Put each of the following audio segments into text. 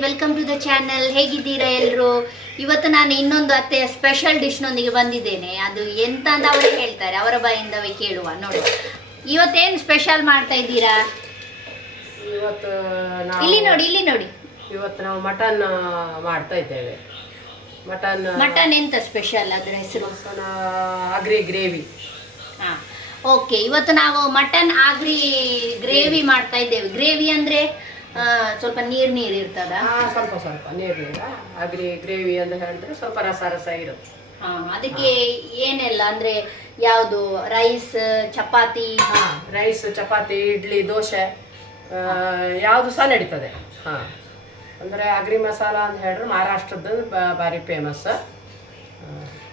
Welcome to the channel ಹೇಗಿದ್ದೀರಾ ಎಲ್ಲರೂ ಇವತ್ತು ನಾನು ಇನ್ನೊಂದು ಅತ್ತೆಯ ಸ್ಪೆಷಲ್ ಡಿಶ್ನೊಂದಿಗೆ ಬಂದಿದ್ದೇನೆ. ಅದು ಎಂತ ಅಂತ ಅವರೇ ಹೇಳ್ತಾರೆ. ಅವರ ಬಾಯಿಂದವೇ ಕೇಳುವ. ನೋಡಿ. ಇವತ್ತೇನು ಸ್ಪೆಷಲ್ ಮಾಡ್ತಾ ಇದ್ದೀರಾ? ಇವತ್ತು ನಾವು ಇಲ್ಲಿ ನೋಡಿ ಇಲ್ಲಿ ನೋಡಿ. ಇವತ್ತು ನಾವು ಮಟನ್ ಮಾಡ್ತಾ ಇದ್ದೇವೆ. ಮಟನ್ ಮಟನ್ ಎಂತ ಸ್ಪೆಷಲ್ ಅದ್ರ ಹೆಸರು? Mutton Agri gravy. ಹಾ. ಓಕೆ. ಇವತ್ತು ನಾವು ಮಟನ್ ಆಗ್ರಿ ಗ್ರೇವಿ ಮಾಡ್ತಾ ಇದ್ದೇವೆ. ಗ್ರೇವಿ ಅಂದ್ರೆ? ಸ್ವಲ್ಪ ನೀರ್ ನೀರ್ ಇರ್ತದ? ಸ್ವಲ್ಪ ಸ್ವಲ್ಪ ನೀರಿನಿಂದ ಅಗ್ರಿ ಗ್ರೇವಿ ಅಂತ ಹೇಳಿದ್ರೆ ಸ್ವಲ್ಪ ರಸ ರಸ ಇರುತ್ತೆ. ಹಾ, ಅದಕ್ಕೆ ಏನೆಲ್ಲ ಅಂದ್ರೆ ಯಾವುದು? ರೈಸ್ ಚಪಾತಿ? ರೈಸ್ ಚಪಾತಿ ಇಡ್ಲಿ ದೋಸೆ ಯಾವುದು ಸಹ ನಡೀತದೆ. ಹಾ ಅಂದರೆ ಅಗ್ರಿ ಮಸಾಲ ಅಂತ ಹೇಳಿದ್ರೆ ಮಹಾರಾಷ್ಟ್ರದ ಭಾರಿ ಫೇಮಸ್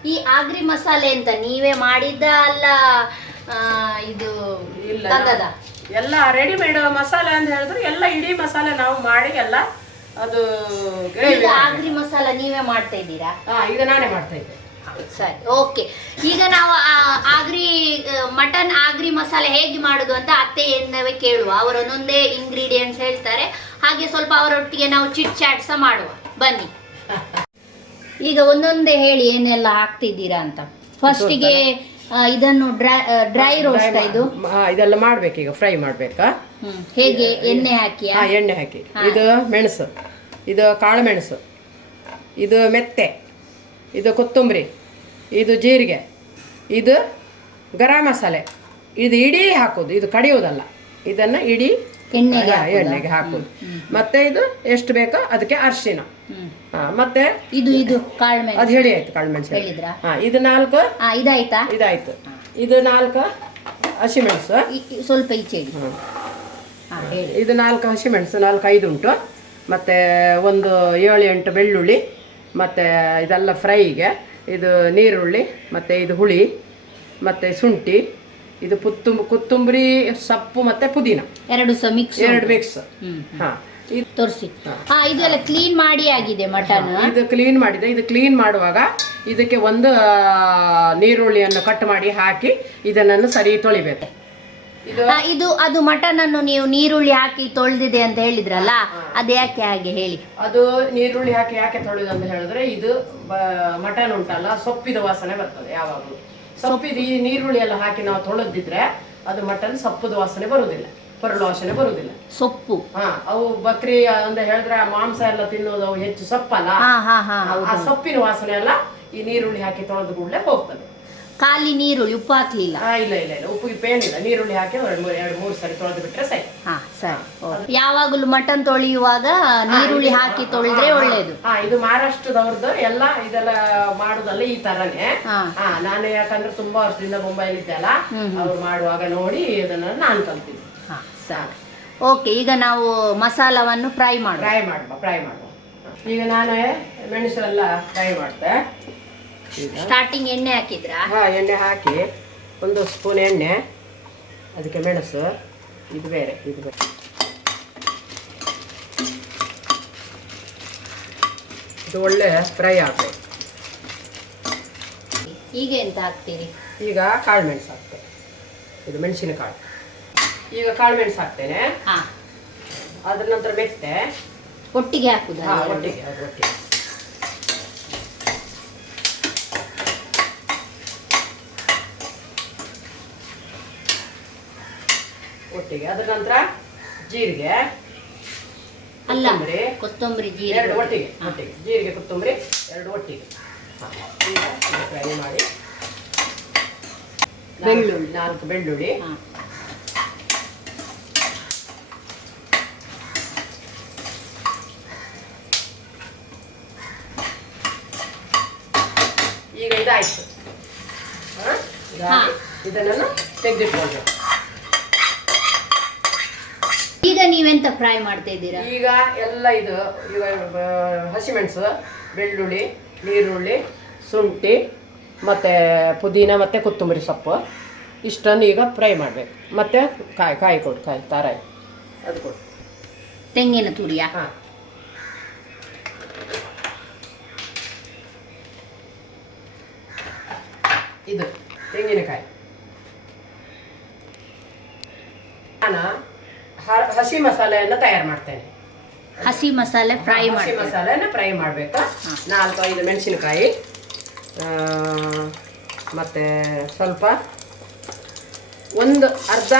ಈ ಆಗ್ರಿ ಮಸಾಲೆ ಅಂತ ನೀವೇ ಮಾಡಿದ್ದ ಅಲ್ಲ ಇದು ಇಲ್ಲ ಎಲ್ಲ ರೆಡಿಮೇಡ್ ಮಸಾಲೆ ಅಂತ ಹೇಳಿದ್ರೆ ಎಲ್ಲ ಇಡೀ ಮಸಾಲೆ ನಾವು ಮಾಡಿ ಎಲ್ಲ ಅದು ಈಗ ಆಗ್ರಿ ಮಸಾಲ ನೀವೇ ಮಾಡ್ತಾ ಇದ್ದೀರಾ? ಹಾಂ ಈಗ ನಾನೇ ಮಾಡ್ತಾ ಇದ್ದೆ. ಸರಿ ಓಕೆ. ಈಗ ನಾವು ಆಗ್ರಿ ಮಟನ್ ಆಗ್ರಿ ಮಸಾಲೆ ಹೇಗೆ ಮಾಡುದು ಅಂತ ಅತ್ತೆ ಅತ್ತೆಯಿಂದವೇ ಕೇಳುವ. ಅವರು ಒಂದೊಂದೇ ಇಂಗ್ರೀಡಿಯೆಂಟ್ಸ್ ಹೇಳ್ತಾರೆ. ಹಾಗೆ ಸ್ವಲ್ಪ ಅವರೊಟ್ಟಿಗೆ ನಾವು ಚಿಟ್ ಚಾಟ್ ಸಹ ಮಾಡುವ. ಬನ್ನಿ. ಈಗ ಒಂದೊಂದೇ ಹೇಳಿ ಏನೆಲ್ಲ ಹಾಕ್ತಿದ್ದೀರಾ ಅಂತ. ಫಸ್ಟಿಗೆ ಇದನ್ನು ಡ್ರೈ ಡ್ರೈ ರೋಸ್ಟ್ ಇದು? ಹಾ, ಇದೆಲ್ಲ ಈಗ ಫ್ರೈ ಮಾಡ್ಬೇಕಾ? ಹೇಗೆ ಎಣ್ಣೆ ಹಾಕಿ ಹಾ ಎಣ್ಣೆ ಹಾಕಿ. ಇದು ಮೆಣಸು. ಇದು ಕಾಳು ಮೆಣಸು. ಇದು ಮೆತ್ತೆ. ಇದು ಕೊತ್ತಂಬರಿ. ಇದು ಜೀರಿಗೆ. ಇದು ಗರಂ ಮಸಾಲೆ. ಇದು ಇಡೀ ಹಾಕೋದು. ಇದು ಕಡಿಯೋದಲ್ಲ ಇದನ್ನು ಇಡೀ ಎಣ್ಣೆಗೆ ಎಣ್ಣೆಗೆ ಹಾಕೋದು. ಮತ್ತೆ ಇದು ಎಷ್ಟು ಬೇಕೋ ಅದಕ್ಕೆ ಅರಿಶಿನ. ಮತ್ತೆ? ಇದು ಇದು ಕಾಳುಮೆಣಸು ಅದು ಹೇಳಿ ಆಯ್ತು ಕಾಳುಮೆಣಸು ಹೇಳಿದ್ರಾ? ಹಾ ಇದು ನಾಲ್ಕು? ಆ ಇದಾಯ್ತಾ? ಇದಾಯ್ತು. ಇದು ನಾಲ್ಕು? ಹಸಿಮೆಣಸು ಸ್ವಲ್ಪ ಈಚೆ ಇಡಿ. ಹಾ ಹೇಳಿ. ಇದು ನಾಲ್ಕು ಹಸಿಮೆಣಸು ನಾಲ್ಕು ಐದು ಉಂಟು. ಮತ್ತು ಒಂದು ಏಳು ಎಂಟು ಬೆಳ್ಳುಳ್ಳಿ ಮತ್ತು ಇದೆಲ್ಲ ಫ್ರೈಗೆ ಇದು ನೀರುಳ್ಳಿ ಮತ್ತು ಇದು ಹುಳಿ ಮತ್ತು ಶುಂಠಿ ಇದು ಪುತ್ತುಂಬ ಕೊತ್ತಂಬರಿ ಸೊಪ್ಪು ಮತ್ತು ಪುದೀನ. ಎರಡು ಸಹ ಮಿಕ್ಸ್ ಎರಡು ಮಿಕ್ಸ್ ಹಾಂ. ತೋರಿಸಿ. ಹಾ ಇದೆಲ್ಲ ಕ್ಲೀನ್ ಮಾಡಿ ಆಗಿದೆ ಮಟನ್. ಇದು ಕ್ಲೀನ್ ಮಾಡಿದೆ. ಇದು ಕ್ಲೀನ್ ಮಾಡುವಾಗ ಇದಕ್ಕೆ ಒಂದು ನೀರುಳ್ಳಿಯನ್ನು ಕಟ್ ಮಾಡಿ ಹಾಕಿ ಇದನ್ನು ಸರಿ ತೊಳಿಬೇಕು. ಇದು ಇದು ಅದು ಮಟನ್ ಅನ್ನು ನೀವು ನೀರುಳ್ಳಿ ಹಾಕಿ ತೊಳೆದಿದೆ ಅಂತ ಹೇಳಿದ್ರಲ್ಲ ಅದು ಯಾಕೆ ಹಾಗೆ ಹೇಳಿ? ಅದು ನೀರುಳ್ಳಿ ಹಾಕಿ ಯಾಕೆ ತೊಳೆದು ಅಂತ ಹೇಳಿದ್ರೆ ಇದು ಮಟನ್ ಉಂಟಲ್ಲ ಸೊಪ್ಪಿದ ವಾಸನೆ ಬರ್ತದೆ ಯಾವಾಗಲೂ. ಸೊಪ್ಪಿದ ಈ ನೀರುಳ್ಳಿ ಎಲ್ಲ ಹಾಕಿ ನಾವು ತೊಳೆದಿದ್ರೆ ಅದು ಮಟನ್ ಸೊಪ್ಪದ ವಾಸನೆ ಬರುವುದಿಲ್ಲ. ಪರಳು ವಾಸನೆ ಬರುವುದಿಲ್ಲ. ಸೊಪ್ಪು. ಹಾ ಅವು ಬಕ್ರಿ ಅಂತ ಹೇಳಿದ್ರೆ ಮಾಂಸ ಎಲ್ಲ ತಿನ್ನೋದು ಅವು ಹೆಚ್ಚು ಸೊಪ್ಪಲ್ಲ? ಹಾ ಹಾ ಹಾ ಆ ಸೊಪ್ಪಿನ ವಾಸನೆ ಎಲ್ಲ ಈ ನೀರುಳ್ಳಿ ಹಾಕಿ ತೊಳೆದ ಕೂಡಲೇ ಹೋಗ್ತದೆ. ಖಾಲಿ ನೀರುಳ್ಳಿ ಉಪ್ಪು ಹಾಕ್ಲಿಲ್ಲ? ಆ, ಇಲ್ಲ ಇಲ್ಲ ಇಲ್ಲ ಉಪ್ಪು ಗಿಪ್ಪು ಏನಿಲ್ಲ. ನೀರುಳ್ಳಿ ಹಾಕಿ ಎರಡು ಮೂರು ಎರಡು ಮೂರು ಸರಿ ತೊಳೆದು ಬಿಟ್ರೆ ಸರಿ. ಹಾ ಸರಿ. ಓಕೆ. ಯಾವಾಗಲೂ ಮಟನ್ ತೊಳೆಯುವಾಗ ನೀರುಳ್ಳಿ ಹಾಕಿ ತೊಳೆದ್ರೆ ಒಳ್ಳೇದು. ಹಾ ಇದು ಮಹಾರಾಷ್ಟ್ರದವ್ರದ್ದು ಎಲ್ಲ ಇದೆಲ್ಲ ಮಾಡುದಲ್ಲ ಈ ತರನೇ. ಹಾ. ಹಾ ನಾನು ಯಾಕಂದ್ರೆ ತುಂಬಾ ವರ್ಷದಿಂದ ಮುಂಬೈಲಿ ಇದ್ದೆ ಅಲ್ಲ ಅವ್ರು ಮಾಡುವಾಗ ನೋಡಿ ಇದನ್ನ ನಾನು ಕಲ್ತಿದ್ದೆ. ಸರಿ ಓಕೆ ಈಗ ನಾವು ಮಸಾಲವನ್ನು ಫ್ರೈ ಮಾಡಿ ಫ್ರೈ ಮಾಡುವ ಫ್ರೈ ಮಾಡುವ ಈಗ ನಾನು ಮೆಣಸೆಲ್ಲ ಫ್ರೈ ಮಾಡ್ತೆ ಸ್ಟಾರ್ಟಿಂಗ್ ಎಣ್ಣೆ ಹಾಕಿದ್ರಾ? ಹಾ ಎಣ್ಣೆ ಹಾಕಿ ಒಂದು ಸ್ಪೂನ್ ಎಣ್ಣೆ ಅದಕ್ಕೆ ಮೆಣಸು ಇದು ಬೇರೆ ಇದು ಬೇರೆ. ಇದು ಒಳ್ಳೆ ಫ್ರೈ ಆಗ್ತದೆ ಈಗ ಎಂತ ಹಾಕ್ತೀರಿ? ಈಗ ಕಾಳು ಮೆಣಸು ಹಾಕ್ತೇನೆ ಇದು ಮೆಣಸಿನಕಾಳು. ಈಗ ಕಾಳು ಮೆಣಸು ಹಾಕ್ತೇನೆ. ಹಾ. ಅದ್ರ ನಂತರ ಮೆತ್ತೆ. ಒಟ್ಟಿಗೆ ಹಾಕುದ ಹಾ ಒಟ್ಟಿಗೆ ಅದು ಒಟ್ಟಿಗೆ. ಒಟ್ಟಿಗೆ. ಅದ್ರ ನಂತರ ಜೀರಿಗೆ ಅಲ್ಲ ಕೊತ್ತಂಬರಿ. ಕೊತ್ತಂಬರಿ ಎರಡು ಒಟ್ಟಿಗೆ. ಒಟ್ಟಿಗೆ ಒಟ್ಟಿಗೆ. ಜೀರಿಗೆ ಕೊತ್ತಂಬರಿ ಎರಡು ಒಟ್ಟಿಗೆ. ಹಾ, ಈಗ ಫ್ರೈ ಮಾಡಿ. ಬೆಳ್ಳುಳ್ಳಿ. ನಾಲ್ಕು ಬೆಳ್ಳುಳ್ಳಿ. ಹಾ. ಈಗ ಇದಾಯ್ತು ಹಾ? ಇದಾಗಿ ಹಾ. ಇದನ್ನು ಈಗ ನೀವೆಂತ ಫ್ರೈ ಮಾಡ್ತಾ ಇದ್ದೀರಾ? ಈಗ ಎಲ್ಲ ಇದು ಹಸಿಮೆಣಸು ಬೆಳ್ಳುಳ್ಳಿ ನೀರುಳ್ಳಿ ಶುಂಠಿ ಮತ್ತು ಪುದೀನ ಮತ್ತು ಕೊತ್ತಂಬರಿ ಸೊಪ್ಪು. ಇಷ್ಟನ್ನು ಈಗ ಫ್ರೈ ಮಾಡಬೇಕು. ಮತ್ತು ಕಾಯಿ ಕಾಯಿ ಕೊಡು ಕಾಯಿ ತಾರಾಯಿ ಅದು ಕೊಡು. ತೆಂಗಿನ ತುರಿಯ? ಹಾಂ. ಇದು. ತೆಂಗಿನಕಾಯಿ. ನಾನು ಹಸಿ ಮಸಾಲೆಯನ್ನು ತಯಾರು ಮಾಡ್ತೇನೆ. ಹಸಿ ಮಸಾಲೆ ಫ್ರೈ ಹಸಿ ಮಸಾಲೆನ ಫ್ರೈ ಮಾಡಬೇಕು? ನಾಲ್ಕು ಐದು ಮೆಣಸಿನಕಾಯಿ ಮತ್ತು ಸ್ವಲ್ಪ ಒಂದು ಅರ್ಧ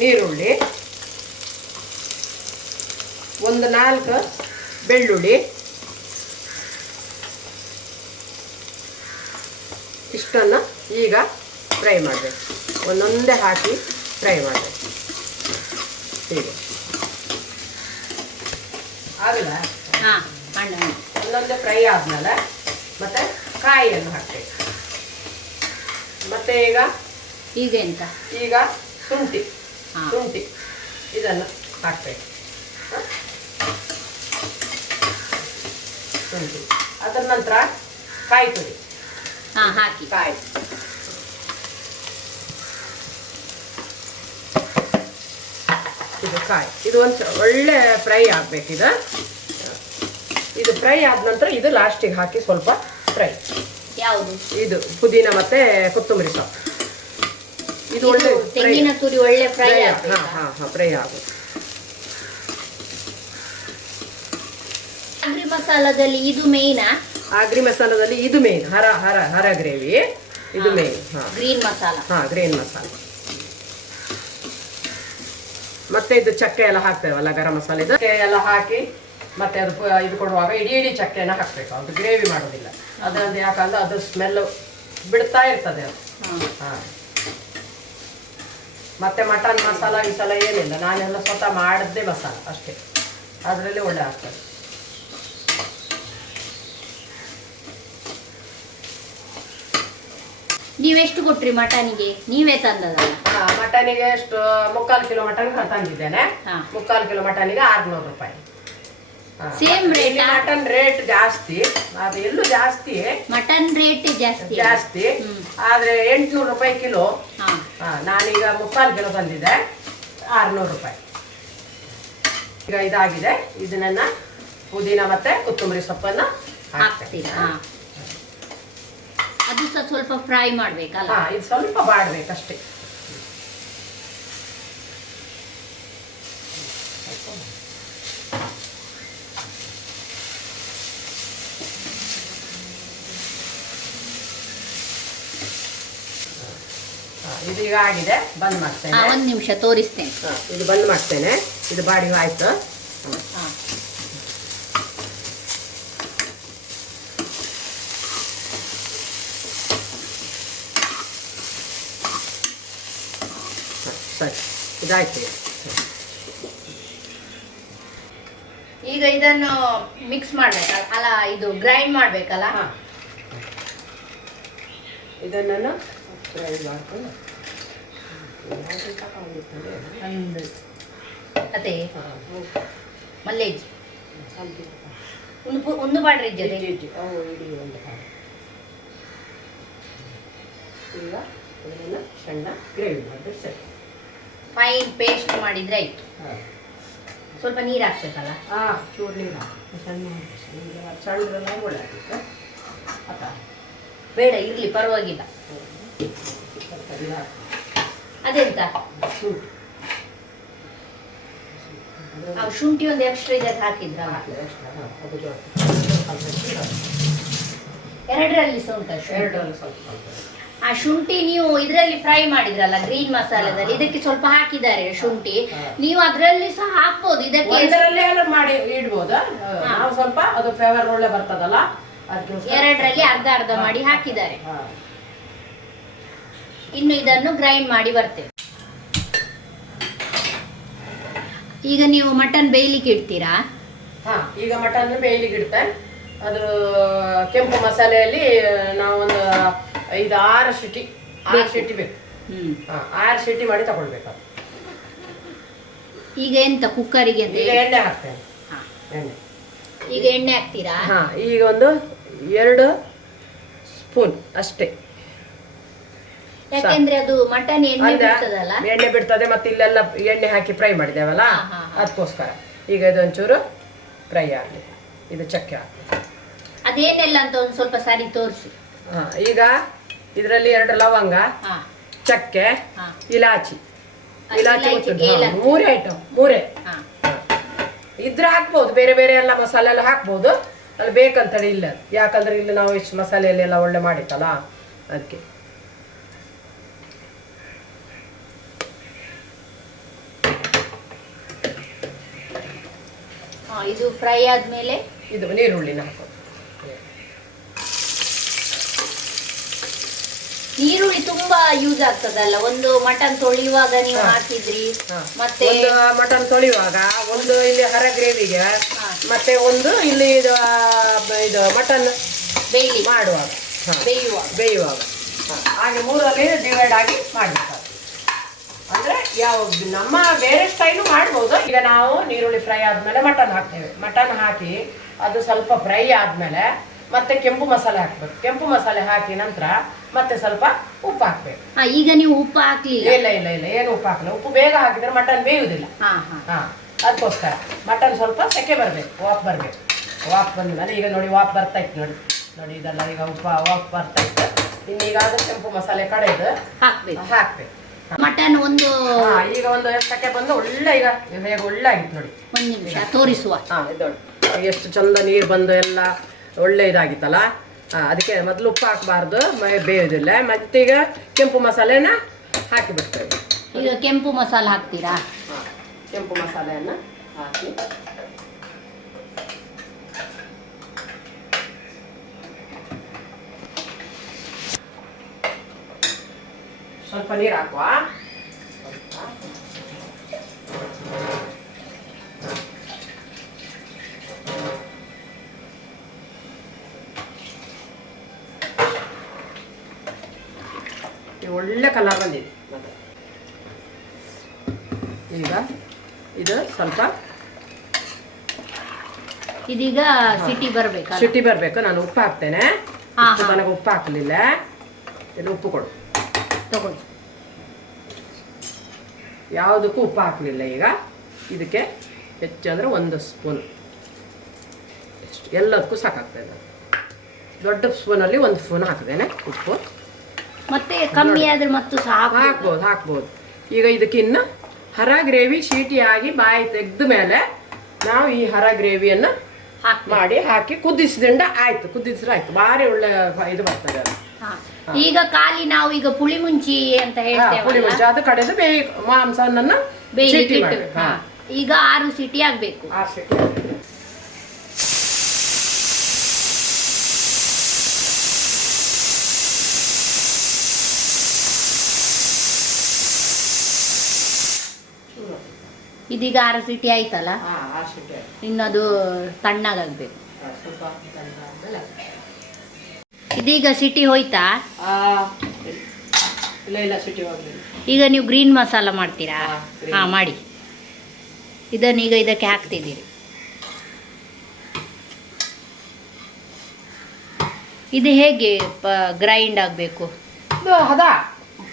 ನೀರುಳ್ಳಿ ಒಂದು ನಾಲ್ಕು ಬೆಳ್ಳುಳ್ಳಿ ಇಷ್ಟನ್ನು ಈಗ ಫ್ರೈ ಮಾಡಬೇಕು. ಒಂದೊಂದೇ ಹಾಕಿ ಫ್ರೈ ಮಾಡಬೇಕು. ಹೀಗೆ. ಆಗಲ್ಲ. ಒಂದೊಂದೇ ಫ್ರೈ ಆದಮೇಲೆ ಮತ್ತೆ ಕಾಯಿಯನ್ನು ಹಾಕಬೇಕು. ಮತ್ತೆ ಈಗ ಈಗ ಎಂತ? ಈಗ ಶುಂಠಿ. ಶುಂಠಿ. ಇದನ್ನು ಹಾಕಬೇಕು. ಶುಂಠಿ. ಅದರ ನಂತರ ಕಾಯಿ ತುರಿ ಹಾ ಹಾಕಿ. ಕಾಯಿ ಇದು ಕಾಯಿ. ಇದು ಒಂದು ಒಳ್ಳೆ ಫ್ರೈ ಆಗ್ಬೇಕು ಇದು. ಇದು ಫ್ರೈ ಆದ ನಂತರ ಇದು ಲಾಸ್ಟಿಗೆ ಹಾಕಿ ಸ್ವಲ್ಪ ಫ್ರೈ. ಯಾವುದು? ಇದು ಪುದೀನ ಮತ್ತೆ ಕೊತ್ತಂಬರಿ ಸೊಪ್ಪು. ಇದು ಒಳ್ಳೆ ತೆಂಗಿನ ತುರಿ ಒಳ್ಳೆ ಫ್ರೈ ಹಾ ಹಾ ಹಾ ಫ್ರೈ ಆಗುತ್ತೆ ಮಸಾಲದಲ್ಲಿ ಇದು ಮೇಯ್ನಾ ಆಗ್ರಿ ಮಸಾಲದಲ್ಲಿ ಇದು ಮೇನ್ ಹರ ಹರ ಹರ ಗ್ರೇವಿ. ಇದು. ಮೇನ್ ಹಾ. ಗ್ರೀನ್ ಮಸಾಲ. ಹಾ ಗ್ರೀನ್ ಮಸಾಲ. ಮತ್ತೆ ಇದು ಚಕ್ಕೆ ಎಲ್ಲ ಹಾಕ್ತೇವಲ್ಲ ಗರಂ ಮಸಾಲೆ. ಇದು ಚಕ್ಕೆ ಎಲ್ಲ ಹಾಕಿ ಮತ್ತೆ ಅದು ಇದು ಕೊಡುವಾಗ ಇಡೀ ಇಡೀ ಚಕ್ಕೆನ ಹಾಕ್ಬೇಕು. ಅದು ಗ್ರೇವಿ ಮಾಡೋದಿಲ್ಲ. ಅದರಲ್ಲಿ ಯಾಕಂದ್ರೆ ಅದು ಸ್ಮೆಲ್ ಬಿಡ್ತಾ ಇರ್ತದೆ ಅದು. ಹಾ. ಮತ್ತೆ ಮಟನ್ ಮಸಾಲ ಈ ಸಲ ಏನಿಲ್ಲ. ನಾನೆಲ್ಲ ಸ್ವತಃ ಮಾಡಿದ್ದೇ ಮಸಾಲ ಅಷ್ಟೇ. ಅದರಲ್ಲಿ ಒಳ್ಳೆ ಆಗ್ತದೆ. ನೀವೆಷ್ಟು ಕೊಟ್ರಿ ಮಟನಿಗೆ? ನೀವೇ ತಂದದಲ್ಲ ಮಟನಿಗೆ ಎಷ್ಟು ಮುಕ್ಕಾಲು ಕಿಲೋ ಮಟನ್ ತಂದಿದ್ದೇನೆ. ಮುಕ್ಕಾಲು ಕಿಲೋ ಮಟನಿಗೆ ಆರ್ನೂರು ರೂಪಾಯಿ. ಸೇಮ್ ಆ? ಮಟನ್ ರೇಟ್ ಜಾಸ್ತಿ. ಅದು ಎಲ್ಲೂ ಜಾಸ್ತಿ. ಮಟನ್ ರೇಟ್ ಜಾಸ್ತಿ ಜಾಸ್ತಿ. ಆದ್ರೆ ಎಂಟ್ನೂರು ರೂಪಾಯಿ ಕಿಲೋ. ನಾನೀಗ ಮುಕ್ಕಾಲು ಕಿಲೋ ತಂದಿದ್ದೆ. ಆರ್ನೂರು ರೂಪಾಯಿ. ಈಗ ಇದಾಗಿದೆ. ಇದನ್ನ ಪುದೀನ ಮತ್ತೆ ಕೊತ್ತಂಬರಿ ಸೊಪ್ಪನ್ನ ಹಾಕ್ತೇನೆ. ಅದು ಸಹ ಸ್ವಲ್ಪ ಫ್ರೈ ಮಾಡಬೇಕಲ್ಲ? ಇದು ಸ್ವಲ್ಪ ಬಾಡ್ಬೇಕಷ್ಟೇ ಇದು ಈಗ ಆಗಿದೆ ಬಂದ್ ಮಾಡ್ತೇನೆ. ಒಂದ್ ನಿಮಿಷ ತೋರಿಸ್ತೇನೆ. ಇದು ಬಂದ್ ಮಾಡ್ತೇನೆ. ಇದು ಬಾಡಿ ಆಯ್ತು ಹಾ ಹಾ, ಸರಿ ಇದಾಯ್ತು. ಈಗ. ಇದನ್ನು ಮಿಕ್ಸ್ ಮಾಡ್ಬೇಕಲ್ಲ? ಅಲ್ಲ ಇದು ಗ್ರೈಂಡ್ ಮಾಡ್ಬೇಕಲ್ಲ? ಇದನ್ನ ಫ್ರೈ ಮಾಡ್ಕೊಂಡು ಅದೇ ಹಾ, ಮಲ್ಲೇಜ್. ಒಂದು ಒಂದು ಬಾಡ್ರಿ ಜೊತೆ. ಈಗ ಇದನ್ನು ಸಣ್ಣ ಗ್ರೇವಿ ಮಾಡಿದ್ರೆ ಸರಿ. ಫೈನ್ ಪೇಸ್ಟ್ ಮಾಡಿದ್ರೆ ಆಯ್ತು. ಸ್ವಲ್ಪ ನೀರು ಹಾಕ್ಬೇಕಲ್ಲ? ಹಾಂ ಚೂರು ನೀರು ಹಾಕು. ಸಣ್ಣ ಒಳ್ಳೆ ಬೇಡ ಇರ್ಲಿ ಪರವಾಗಿಲ್ಲ. ಅದೆಂತ? ಶುಂಠಿ ಒಂದು ಎಕ್ಸ್ಟ್ರಾ ಇದಕ್ಕೆ ಹಾಕಿದ್ರ? ಎರಡರಲ್ಲಿ ಸಹ ಉಂಟು? ಎರಡರಲ್ಲಿ ಸ್ವಲ್ಪ. ಆ ಶುಂಠಿ ನೀವು ಇದರಲ್ಲಿ ಫ್ರೈ ಮಾಡಿದ್ರಲ್ಲ ಗ್ರೀನ್ ಮಸಾಲದಲ್ಲಿ ಇದಕ್ಕೆ ಸ್ವಲ್ಪ ಹಾಕಿದ್ದಾರೆ ಶುಂಠಿ. ನೀವು ಅದರಲ್ಲಿ ಸಹ ಹಾಕ್ಬೋದು ಇದಕ್ಕೆ ಮಾಡಿ ಇಡ್ಬೋದು? ನಾವು ಸ್ವಲ್ಪ ಅದು ಫ್ಲೇವರ್ ಒಳ್ಳೆ ಬರ್ತದಲ್ಲ ಎರಡರಲ್ಲಿ ಅರ್ಧ ಅರ್ಧ ಮಾಡಿ ಹಾಕಿದ್ದಾರೆ. ಇನ್ನು ಇದನ್ನು ಗ್ರೈಂಡ್ ಮಾಡಿ ಬರ್ತೇವೆ. ಈಗ ನೀವು ಮಟನ್ ಬೇಯ್ಲಿಕ್ಕೆ ಇಡ್ತೀರಾ? ಹಾ ಈಗ ಮಟನ್ ಬೇಯ್ಲಿಕ್ಕೆ ಇಡ್ತೇನೆ. ಅದು ಕೆಂಪು ಮಸಾಲೆಯಲ್ಲಿ ನಾವು ಒಂದು ಐದು ಆರು ಸಿಟಿ ಆರು. ಸಿಟಿ ಬೇಕು. ಹ್ಮ್. ಆರು ಸಿಟಿ ಮಾಡಿ ತಗೊಳ್ಬೇಕು. ಈಗ ಎಂತ ಕುಕ್ಕರಿಗೆ ಅಂತ ಈಗ ಎಣ್ಣೆ ಹಾಕ್ತೇನೆ. ಎಣ್ಣೆ. ಈಗ ಎಣ್ಣೆ ಹಾಕ್ತೀರಾ? ಹಾ ಈಗ ಒಂದು ಎರಡು ಸ್ಪೂನ್ ಅಷ್ಟೇ. ಯಾಕೆಂದ್ರೆ ಅದು ಮಟನ್ ಎಣ್ಣೆ ಬಿಡ್ತದಲ್ಲ? ಎಣ್ಣೆ ಬಿಡ್ತದೆ ಮತ್ತೆ ಇಲ್ಲೆಲ್ಲ ಎಣ್ಣೆ ಹಾಕಿ ಫ್ರೈ ಮಾಡಿದ್ದೇವಲ್ಲ ಹಾ. ಅದಕ್ಕೋಸ್ಕರ. ಈಗ ಇದೊಂಚೂರು ಫ್ರೈ ಆಗಲಿ. ಇದು ಚಕ್ಕೆ ಹಾಕಿ ಅದೇನೆಲ್ಲ ಅಂತ ಒಂದು ಸ್ವಲ್ಪ ಸಾರಿ ತೋರಿಸಿ. ಹಾ ಈಗ ಇದರಲ್ಲಿ ಎರಡು ಲವಂಗ ಚಕ್ಕೆ ಇಲಾಚಿ. ಇಲಾಚಿ ಮೂರೇ ಐಟಮ್ ಮೂರೇ. ಇದ್ರೆ ಹಾಕ್ಬೋದು ಬೇರೆ ಬೇರೆ ಎಲ್ಲ ಮಸಾಲೆ ಎಲ್ಲ ಹಾಕ್ಬೋದು. ಅಲ್ಲಿ ಬೇಕಂತೇಳಿ ಇಲ್ಲ. ಯಾಕಂದ್ರೆ ಇಲ್ಲಿ ನಾವು ಇಷ್ಟು ಮಸಾಲೆಯಲ್ಲಿ ಎಲ್ಲ ಒಳ್ಳೆ ಮಾಡಿತ್ತಲ್ಲ ಅದಕ್ಕೆ ಇದು ಫ್ರೈ ಆದ್ಮೇಲೆ? ಇದು ನೀರುಳ್ಳಿನ ಹಾಕೋದು. ಈರುಳ್ಳಿ ತುಂಬಾ ಯೂಸ್ ಆಗ್ತದಲ್ಲ ಒಂದು ಮಟನ್ ತೊಳೆಯುವಾಗ ನೀವು. ಹಾಕಿದ್ರಿ ಮತ್ತೆ ಮಟನ್ ತೊಳೆಯುವಾಗ ಒಂದು ಇಲ್ಲಿ ಹರ ಗ್ರೇವಿಗೆ ಮತ್ತೆ ಒಂದು ಇಲ್ಲಿ ಇದು ಇದು ಮಟನ್ ಬೇಯಿ ಮಾಡುವಾಗ. ಬೇಯುವಾಗ. ಬೇಯುವಾಗ. ಹಾಗೆ ಮೂರಲ್ಲಿ ಡಿವೈಡ್ ಆಗಿ ಮಾಡಿರ್ತಾರೆ. ಅಂದ್ರೆ ಯಾವ ನಮ್ಮ ಬೇರೆ ಸ್ಟೈಲು ಮಾಡ್ಬೋದು. ಈಗ ನಾವು ನೀರುಳ್ಳಿ ಫ್ರೈ ಆದ್ಮೇಲೆ ಮಟನ್ ಹಾಕ್ತೇವೆ. ಮಟನ್ ಹಾಕಿ ಅದು ಸ್ವಲ್ಪ ಫ್ರೈ ಆದ್ಮೇಲೆ ಮತ್ತೆ ಕೆಂಪು ಮಸಾಲೆ ಹಾಕ್ಬೇಕು. ಕೆಂಪು ಮಸಾಲೆ ಹಾಕಿ ನಂತರ ಮತ್ತೆ ಸ್ವಲ್ಪ ಉಪ್ಪು ಹಾಕ್ಬೇಕು. ಹಾ, ಈಗ ನೀವು ಉಪ್ಪು ಹಾಕ್ಲಿಲ್ಲ. ಇಲ್ಲ ಇಲ್ಲ ಇಲ್ಲ ಏನು ಉಪ್ಪು ಹಾಕಲ್ಲ. ಉಪ್ಪು ಬೇಗ ಹಾಕಿದ್ರೆ ಮಟನ್ ಬೇಯುವುದಿಲ್ಲ. ಹಾ ಹಾ. ಹಾ ಅದಕ್ಕೋಸ್ಕರ. ಮಟನ್ ಸ್ವಲ್ಪ ಸೆಕೆ ಬರಬೇಕು ವಾಪ್ ಬರಬೇಕು. ವಾಪ್ ಬಂದ್ಮೇಲೆ ಈಗ ನೋಡಿ ವಾಪ್ ಬರ್ತಾ ಇತ್ತು ನೋಡಿ. ನೋಡಿ ಇದೆಲ್ಲ ಈಗ ಉಪ್ಪು ವಾಪ್ ಬರ್ತಾ ಇತ್ತು. ಈಗ ಅದು ಕೆಂಪು ಮಸಾಲೆ ಕಡೆದು ಹಾಕ್ಬೇಕು. ಹಾಕ್ಬೇಕು. ಮಟನ್ ಒಂದು ಹಾ ಈಗ ಒಂದು ಸೆಕೆ ಬಂದು ಒಳ್ಳೆ ಈಗ ಬೇಗ ಒಳ್ಳೆ ಆಗಿತ್ತು ನೋಡಿ. ಒಂದ್ ನಿಮಿಷ ತೋರಿಸುವ. ಹಾ ಇದು ನೋಡಿ. ಎಷ್ಟು ಚಂದ ನೀರು ಬಂದು ಎಲ್ಲ ಒಳ್ಳೆ ಇದಾಗಿತ್ತಲ್ಲ? ಅದಕ್ಕೆ ಮೊದಲು ಉಪ್ಪು ಹಾಕಬಾರ್ದು ಬೇಯೋದಿಲ್ಲ. ಮತ್ತೆ ಈಗ ಕೆಂಪು ಮಸಾಲೆನ ಹಾಕಿಬಿಡ್ತೇವೆ ಈಗ ಕೆಂಪು ಮಸಾಲೆ ಹಾಕ್ತೀರಾ? ಕೆಂಪು ಮಸಾಲೆಯನ್ನು ಹಾಕಿ. ಸ್ವಲ್ಪ ನೀರು ಹಾಕುವ ಈ ಒಳ್ಳೆ ಕಲರ್ ಬಂದಿದೆ. ಮತ್ತೆ ಈಗ ಇದು ಸ್ವಲ್ಪ ಇದೀಗ ಸಿಟಿ ಬರ್ಬೇಕು ಸಿಟಿ ಬರಬೇಕು ನಾನು ಉಪ್ಪು ಹಾಕ್ತೇನೆ. ನನಗೆ ಉಪ್ಪು ಹಾಕಲಿಲ್ಲ. ಇದು ಉಪ್ಪು ಕೊಡು. ತಗೊಳ್ಳಿ. ಯಾವುದಕ್ಕೂ ಉಪ್ಪು ಹಾಕಲಿಲ್ಲ ಈಗ. ಇದಕ್ಕೆ ಹೆಚ್ಚಂದ್ರೆ ಒಂದು ಸ್ಪೂನ್ ಎಷ್ಟು ಎಲ್ಲದಕ್ಕೂ ಸಾಕಾಗ್ತದೆ. ದೊಡ್ಡ ಸ್ಪೂನಲ್ಲಿ ಒಂದು ಸ್ಪೂನ್ ಹಾಕಿದ್ದೇನೆ ಉಪ್ಪು. ಮತ್ತೆ ಕಮ್ಮಿ ಆದ್ರೆ ಮತ್ತು ಸಾಕು. ಹಾಕ್ಬೋದು. ಹಾಕ್ಬೋದು. ಈಗ ಇದಕ್ಕಿನ್ನ ಹರ ಗ್ರೇವಿ ಶೀಟಿ ಆಗಿ ಬಾಯಿ ತೆಗೆದ ಮೇಲೆ ನಾವು ಈ ಹರ ಗ್ರೇವಿಯನ್ನು ಹಾಕಿ ಮಾಡಿ ಹಾಕಿ ಕುದಿಸಿದಂಡ ಆಯ್ತು ಕುದಿಸಿದ್ರೆ ಆಯ್ತು. ಭಾರಿ ಒಳ್ಳೆ ಇದು ಬರ್ತದೆ ಅದು. ಈಗ ಖಾಲಿ ನಾವು ಈಗ ಪುಳಿ ಮುಂಚಿ ಅಂತ ಹೇಳ್ತೇವೆ ಪುಳಿ ಮುಂಚಿ ಮುಂಚೆ ಅದು ಕಡೆದು ಬೇಯ ಮಾಂಸವನ್ನು ಹಾ. ಈಗ ಆರು ಸಿಟಿ ಆಗ್ಬೇಕು. ಆ ಸಿಟಿ ಇದೀಗ ಆರು ಸಿಟಿ ಆಯ್ತಲ್ಲ? ಇನ್ನದು ತಣ್ಣಗಾಗ್ಬೇಕು. ಹಾ, ಸ್ವಲ್ಪ ತಣ್ಣಗೆ ಆದ್ಮೇಲೆ ಇದೀಗ ಸಿಟಿ ಹೋಯ್ತಾ? ಆ, ಇಲ್ಲ ಇಲ್ಲ ಸಿಟಿ ಈಗ ನೀವು ಗ್ರೀನ್ ಮಸಾಲ ಮಾಡ್ತೀರಾ? ಹಾ, ಮಾಡಿ. ಇದನ್ನ ಈಗ ಇದಕ್ಕೆ ಹಾಕ್ತಿದ್ದೀರಿ. ಇದು ಹೇಗೆ ಗ್ರೈಂಡ್ ಆಗಬೇಕು? ಹದ?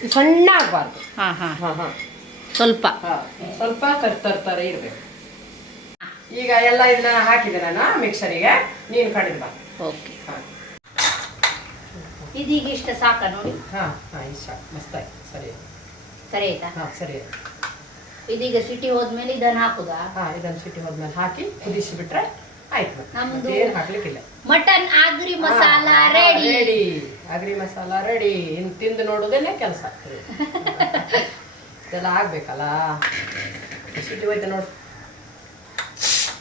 ಸಣ್ಣ ಆಗಬಾರ್ದು ಹಾ ಹಾ. ಹಾ ಹಾ. ಸ್ವಲ್ಪ. ಹಾ, ಸ್ವಲ್ಪ ತರ್ ತರ್ ಇರಬೇಕು. ಈಗ ಎಲ್ಲ ಇದನ್ನ ಹಾಕಿದೆ ನಾನು ಮಿಕ್ಸರಿಗೆ ನೀನು ಕಡಿದ್ ಬಾ. ಓಕೆ ಇದೀಗ ಇಷ್ಟ ಸಾಕ ನೋಡಿ? ಹಾ ಹಾ ಇಷ್ಟ. ಮಸ್ತಾಯ್ತು ಸರಿ ಸರಿ ಆಯ್ತಾ? ಹಾ ಸರಿ ಇದೀಗ ಸಿಟಿ ಹೋದ್ಮೇಲೆ ಇದನ್ನ ಹಾಕುದಾ? ಹಾ ಇದನ್ನ ಸಿಟಿ ಹೋದ್ಮೇಲೆ ಹಾಕಿ ಕುದಿಸಿ ಬಿಟ್ರೆ ಆಯ್ತು ನಮ್ದು ಏನು ಹಾಕ್ಲಿಕ್ಕಿಲ್ಲ. Mutton Agri masala ready ready Agri masala ready ಇನ್ ತಿಂದು ನೋಡೋದೇನೆ ಕೆಲಸ ಇದೆಲ್ಲ ಆಗ್ಬೇಕಲ್ಲ? ಹಸಿಟ್ಟು ಹೋಯ್ತು ನೋಡು.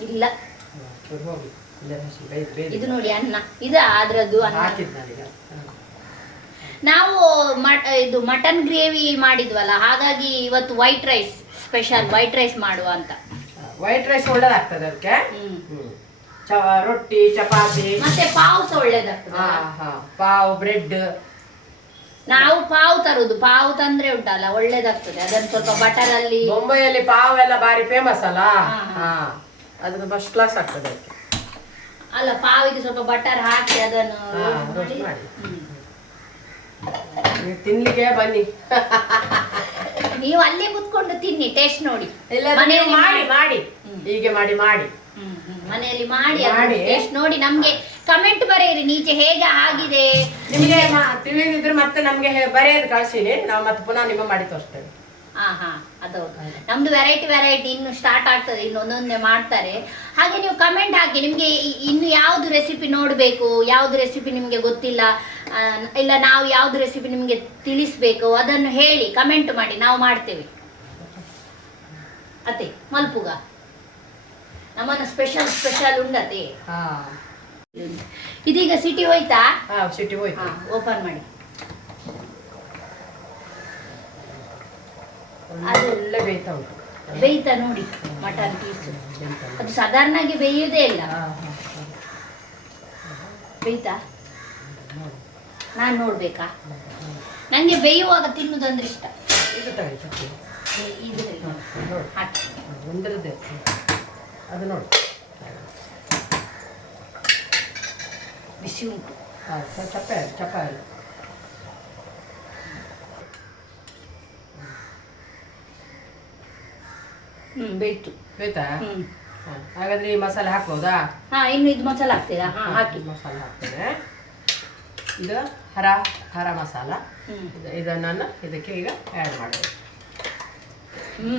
ಇಲ್ಲ. ಚೂರು ಹೋಗಿ. ಇಲ್ಲೇ ಹಸಿ ಬೇಯ್ದು ಬೇಯ್ದು ಇದು ನೋಡಿ ಅನ್ನ. ಇದು ಅದ್ರದ್ದು ನಾನೀಗ ನಾವು ಮಟ್ ಇದು ಮಟನ್ ಗ್ರೇವಿ ಮಾಡಿದ್ವಲ್ಲ ಹಾಗಾಗಿ ಇವತ್ತು white rice special white rice ಮಾಡುವ ಅಂತ. ವೈಟ್ ರೈಸ್ ಒಳ್ಳೇದಾಗ್ತದೆ ಅದಕ್ಕೆ? ರೊಟ್ಟಿ ಚಪಾತಿ. ಮತ್ತೆ ಪಾವ್ ಸಹ ಒಳ್ಳೇದಾಗ್ತದೆ ಪಾವ್ ಬ್ರೆಡ್ ನಾವು ಪಾವ್ ತರುದು ಪಾವ್ ತಂದ್ರೆ ಉಂಟಲ್ಲ ಒಳ್ಳೇದಾಗ್ತದೆ. ಅದನ್ನ ಸ್ವಲ್ಪ ಬಟರ್ ಅಲ್ಲಿ ಮುಂಬೈಯಲ್ಲಿ ಪಾವ್ ಎಲ್ಲ ಬಾರಿ ಫೇಮಸ್ ಅಲ್ಲ ಹಾ, ಹಾ ಫಸ್ಟ್ ಕ್ಲಾಸ್ ಆಗ್ತದೆ ಅಲ್ಲ ಪಾವಿಗೆ ಸ್ವಲ್ಪ ಬಟರ್ ಹಾಕಿ ಅದನ್ನು ತಿನ್ಲಿಕ್ಕೆ ಬನ್ನಿ. ನೀವು ಅಲ್ಲಿ ಕುತ್ಕೊಂಡು ತಿನ್ನಿ ಟೇಸ್ಟ್ ನೋಡಿ. ಮನೆಯಲ್ಲಿ ಮಾಡಿ ಮಾಡಿ. ಹೀಗೆ ಮಾಡಿ ಮಾಡಿ. ಮನೆಯಲ್ಲಿ ಮಾಡಿ. ಟೇಸ್ಟ್ ನೋಡಿ. ನಮ್ಗೆ ಕಮೆಂಟ್ ಬರೆಯಿರಿ ನೀಚೆ ಹೇಗೆ ಆಗಿದೆ? ನಿಮಗೆ ತಿಳಿದಿದ್ರೆ ಮತ್ತೆ ನಮಗೆ ಬರೆಯೋದು ಕಳಿಸಿರಿ. ನಾವು ಮತ್ತೆ ಪುನಃ ನಿಮ್ಮ ಮಾಡಿ ತೋರಿಸ್ತೇವೆ. ಹಾ ಹಾ ಅದು ನಮ್ದು ವೆರೈಟಿ ವೆರೈಟಿ ಇನ್ನು ಸ್ಟಾರ್ಟ್ ಆಗ್ತದೆ ಇನ್ನು ಒಂದೊಂದೇ ಮಾಡ್ತಾರೆ. ಹಾಗೆ ನೀವು ಕಮೆಂಟ್ ಹಾಕಿ ನಿಮಗೆ ಇನ್ನು ಯಾವ್ದು ರೆಸಿಪಿ ನೋಡಬೇಕು ಯಾವ್ದು ರೆಸಿಪಿ ನಿಮಗೆ ಗೊತ್ತಿಲ್ಲ ಇಲ್ಲ ನಾವು ಯಾವ್ದು ರೆಸಿಪಿ ನಿಮಗೆ ತಿಳಿಸ್ಬೇಕು ಅದನ್ನು ಹೇಳಿ ಕಮೆಂಟ್ ಮಾಡಿ ನಾವು ಮಾಡ್ತೇವೆ. ಅತ್ತೆ ಮಲ್ಪುಗ. ನಮ್ಮನ್ನು ಸ್ಪೆಷಲ್ ಸ್ಪೆಷಲ್ ಉಂಡತೆ ಹಾ. ಇದೀಗ ಸಿಟಿ ಹೋಯ್ತಾ? ಹಾ ಸಿಟಿ ಹೋಯ್ತು. ಓಪನ್ ಮಾಡಿ. ಒಳ್ಳೆ ಬೇಯ್ತಾ ಉಂಟು. ಬೇಯ್ತಾ ನೋಡಿ ಮಟನ್ ಪೀಸ್. ಅದು ಸಾಧಾರಣವಾಗಿ ಬೇಯುವುದೇ ಇಲ್ಲ. ಬೇಯ್ತಾ? ನಾನು ನೋಡ್ಬೇಕಾ? ನನಗೆ ಬೇಯುವಾಗ ತಿನ್ನುದಂದ್ರೆ ಇಷ್ಟ. ಇದು ಹಾಕಿ. ಅದು ನೋಡಿ. ಬಿಸಿ ಉಂಟು ಚಪ್ಪೆ ಚಪ್ಪ ಹ್ಮ್ ಬೇಯ್ತು. ಬೇಯ್ತಾ? ಹ್ಞೂ ಹಾ, ಹಾಗಾದ್ರೆ ಈ ಮಸಾಲೆ ಹಾಕ್ಬೋದಾ? ಹಾಂ ಇನ್ನು ಇದು ಮಸಾಲ ಹಾಕ್ತೀರಾ? ಹಾಂ ಹಾಕಿ. ಮಸಾಲೆ ಹಾಕ್ತೇನೆ. ಇದು ಹರ ಹರ ಮಸಾಲ. ಇದನ್ನು ನಾನು ಇದಕ್ಕೆ ಈಗ ಆ್ಯಡ್ ಮಾಡಬೇಕು ಹ್ಞೂ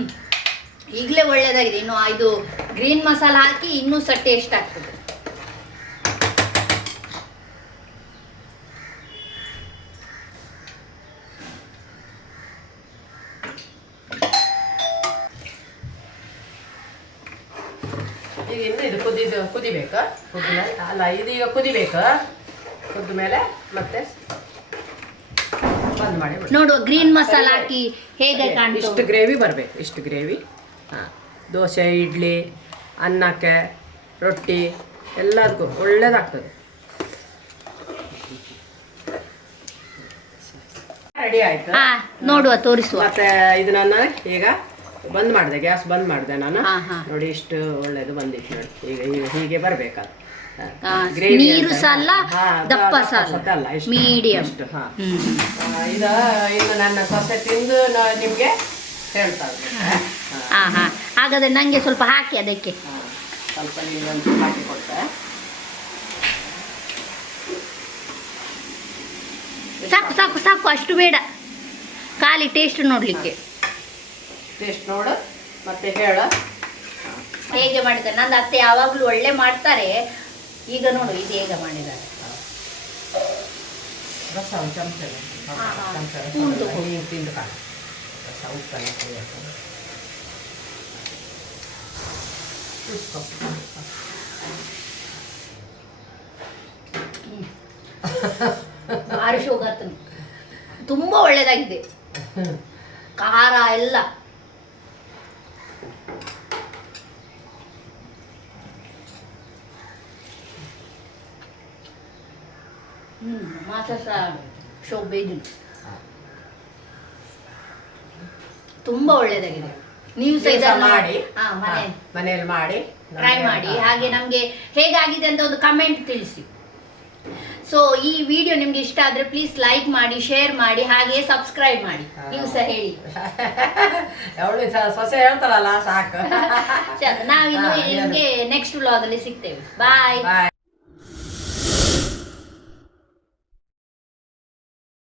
ಈಗಲೇ ಒಳ್ಳೆಯದಾಗಿದೆ ಇನ್ನು ಇದು ಗ್ರೀನ್ ಮಸಾಲ ಹಾಕಿ ಇನ್ನೂ ಸಹ ಟೇಸ್ಟ್ ಆಗ್ತದೆ ಈಗ ಇನ್ನು ಕುದಿದು ಕುದಿಬೇಕು ಕುದಿದ ಅಲ್ಲ ಇದು ಈಗ ಕುದಿಬೇಕು? ಕುದ್ದ ಮೇಲೆ ಮತ್ತೆ ಬಂದ್ ಮಾಡಿ ನೋಡು ನೋಡುವ ಗ್ರೀನ್ ಮಸಾಲ ಹಾಕಿ ಹೇಗೆ ಇಷ್ಟು ಗ್ರೇವಿ ಬರಬೇಕು ಇಷ್ಟು ಗ್ರೇವಿ ಹಾಂ ದೋಸೆ ಇಡ್ಲಿ ಅನ್ನಕ್ಕೆ ರೊಟ್ಟಿ ಎಲ್ಲದಕ್ಕೂ ಒಳ್ಳೇದಾಗ್ತದೆ. ರೆಡಿ ಆಯ್ತು ನೋಡುವ ತೋರಿಸುವ. ಮತ್ತೆ ಇದನ್ನ ನಾನು ಈಗ ಬಂದ್ ಮಾಡಿದೆ ಗ್ಯಾಸ್ ಬಂದ್ ಮಾಡಿದೆ ನಾನು. ನೋಡಿ ಇಷ್ಟು ಒಳ್ಳೇದು ಬಂದಿತ್ತು ನೋಡಿ. ಈಗ ಈಗ ಹೀಗೆ ಬರ್ಬೇಕದು. ನೀರು ಸಲ್ಲ ದಪ್ಪ ಸಲ್ಲ. ಮೀಡಿಯಂ. ಇದು ಇನ್ನು ನನ್ನ ಸೊಸೆ ತಿಂದು ನಿಮ್ಗೆ ಹೇಳ್ತಾ. ಹಾ. ಹಾಗಾದ್ರೆ ನಂಗೆ ಸ್ವಲ್ಪ ಹಾಕಿ ಅದಕ್ಕೆ. ಸ್ವಲ್ಪ ನಿಮ್ಗೊಂದು ಹಾಕಿ ಕೊಡ್ತೆ ಸಾಕು ಸಾಕು ಸಾಕು ಅಷ್ಟು ಬೇಡ. ಖಾಲಿ ಟೇಸ್ಟ್ ನೋಡ್ಲಿಕ್ಕೆ. ಟೇಸ್ಟ್ ನೋಡು ಮತ್ತೆ ಹೇಳ. ಹೇಗೆ ಮಾಡಿದ್ದಾರೆ? ನನ್ನ ಅತ್ತೆ ಯಾವಾಗಲೂ ಒಳ್ಳೆ ಮಾಡ್ತಾರೆ. ಈಗ ನೋಡು ಇದು ಹೇಗೆ ಮಾಡಿದ್ದಾರೆ? ರಸ ಒಂದು ಚಮಚ ಹಾ, ಹಾ. ಚಮಚ ಸ್ಪೂನ್ ತಗೋ. ನೀನು ತಿಂದು ಕಾಣು. ರಸ ಉಪ್ಪೆಲ್ಲ ಕುಡಿಯೋದು. ಉಸ್ಕೊ. ಭಾರಿ ತುಂಬ ಒಳ್ಳೇದಾಗಿದೆ. ಖಾರ ಎಲ್ಲ. ಹ್ಮ್ ಮಾಸ ಸಹ ಶೋಭೆ ಇದು ತುಂಬಾ ಒಳ್ಳೇದಾಗಿದೆ. ನೀವು ಸಹ ಇದನ್ನು ಮಾಡಿ. ಮನೆ. ಮನೆಯಲ್ಲಿ ಮಾಡಿ. ಟ್ರೈ ಮಾಡಿ. ಹಾಗೆ ನಮಗೆ ಹೇಗಾಗಿದೆ ಅಂತ ಒಂದು ಕಮೆಂಟ್ ತಿಳಿಸಿ. ಸೊ ಈ ವಿಡಿಯೋ ನಿಮ್ಗೆ ಇಷ್ಟ ಆದ್ರೆ ಪ್ಲೀಸ್ ಲೈಕ್ ಮಾಡಿ ಶೇರ್ ಮಾಡಿ ಹಾಗೆ ಸಬ್ಸ್ಕ್ರೈಬ್ ಮಾಡಿ. ನೀವು ಸಹ ಹೇಳಿ. ಅವಳು ಸೊಸೆ ಹೇಳ್ತಾರಲ್ಲ ಸಾಕು. ನಾವಿನ್ನು? ನಿಮ್ಗೆ ನೆಕ್ಸ್ಟ್ ವ್ಲಾಗ್ ಅಲ್ಲಿ ಸಿಗ್ತೇವೆ. ಬಾಯ್ ಬಾಯ್